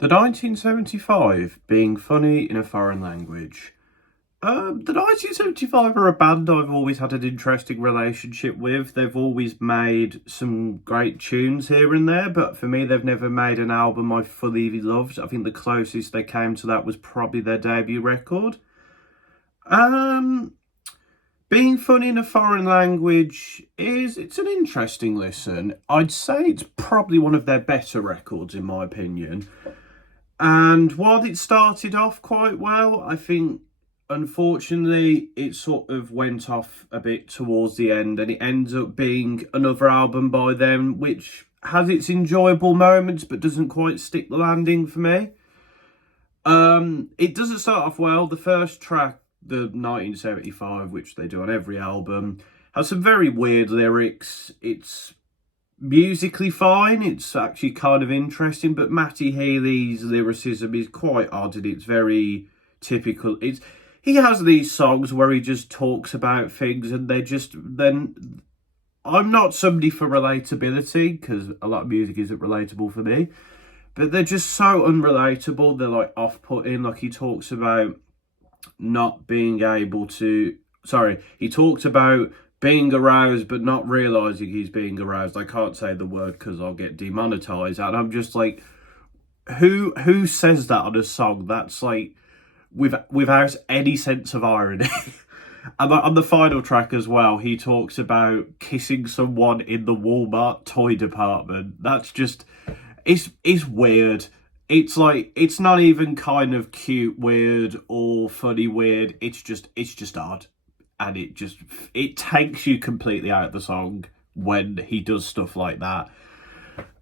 The 1975 being funny in a foreign language. The 1975 are a band I've always had an interesting relationship with. They've always made some great tunes here and there, but for me, they've never made an album I fully loved. I think the closest they came to that was probably their debut record. Um, Being funny in a foreign language it's an interesting listen. I'd say it's probably one of their better records in my opinion. And while it started off quite well, I think unfortunately it sort of went off a bit towards the end, and it ends up being another album by them which has its enjoyable moments but doesn't quite stick the landing for me. It doesn't start off well. The first track, the 1975, which they do on every album, has some very weird lyrics. It's musically fine, it's actually kind of interesting, but Matty Healy's lyricism is quite odd and it's very typical. He has these songs where he just talks about things and then I'm not somebody for relatability because a lot of music isn't relatable for me, but they're just so unrelatable. They're like off-putting. Like he talks about not being able to he talked about being aroused but not realising he's being aroused. I can't say the word because I'll get demonetised. And I'm just like, who says that on a song? That's like, without any sense of irony. And on the final track as well, he talks about kissing someone in the Walmart toy department. That's just, it's weird. It's like, it's not even kind of cute weird or funny weird. It's just odd. And it takes you completely out of the song when he does stuff like that.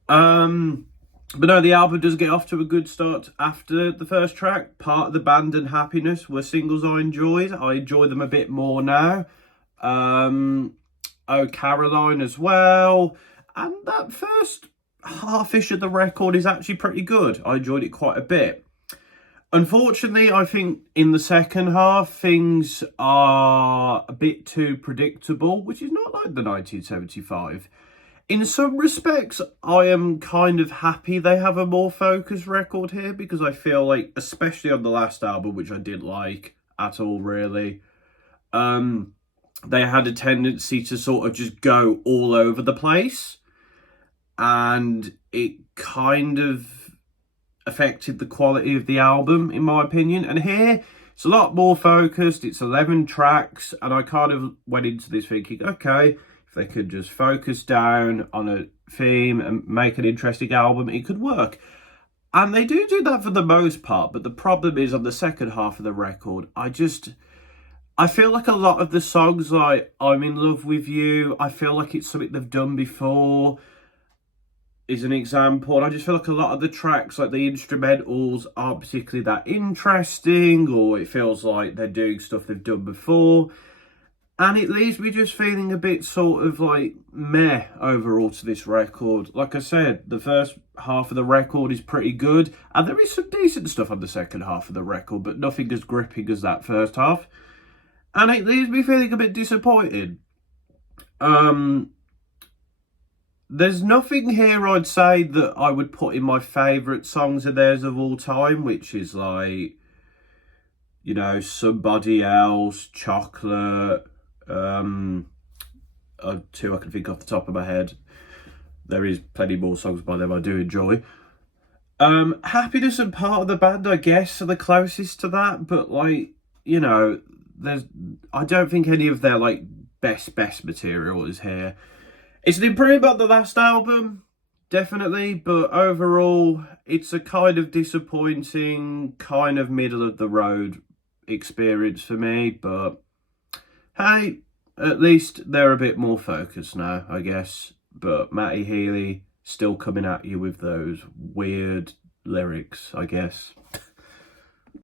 But no, the album does get off to a good start after the first track. Part of the Band and Happiness were singles I enjoyed. I enjoy them a bit more now. Oh Caroline as well. And that first half-ish of the record is actually pretty good. I enjoyed it quite a bit. Unfortunately, I think in the second half, things are a bit too predictable, which is not like the 1975. In some respects, I am kind of happy they have a more focused record here, because I feel like, especially on the last album, which I didn't like at all, really, they had a tendency to sort of just go all over the place, and it kind of affected the quality of the album, in my opinion. And here, it's a lot more focused. It's 11 tracks, and I kind of went into this thinking, okay, if they could just focus down on a theme and make an interesting album, it could work. And they do that for the most part, but the problem is on the second half of the record, I feel like a lot of the songs, like I'm in Love With You, I feel like it's something they've done before, is an example. And I just feel like a lot of the tracks, like the instrumentals, aren't particularly that interesting, or it feels like they're doing stuff they've done before. And it leaves me just feeling a bit sort of like meh overall to this record. Like I said, the first half of the record is pretty good, and there is some decent stuff on the second half of the record, but nothing as gripping as that first half. And it leaves me feeling a bit disappointed. There's nothing here I'd say that I would put in my favourite songs of theirs of all time, which is like, you know, Somebody Else, Chocolate, two I can think off the top of my head. There is plenty more songs by them I do enjoy. Happiness and Part of the Band, I guess, are the closest to that, but like, you know, I don't think any of their like best material is here. It's an improvement on the last album, definitely, but overall, it's a kind of disappointing, kind of middle-of-the-road experience for me, but hey, at least they're a bit more focused now, I guess. But Matty Healy still coming at you with those weird lyrics, I guess.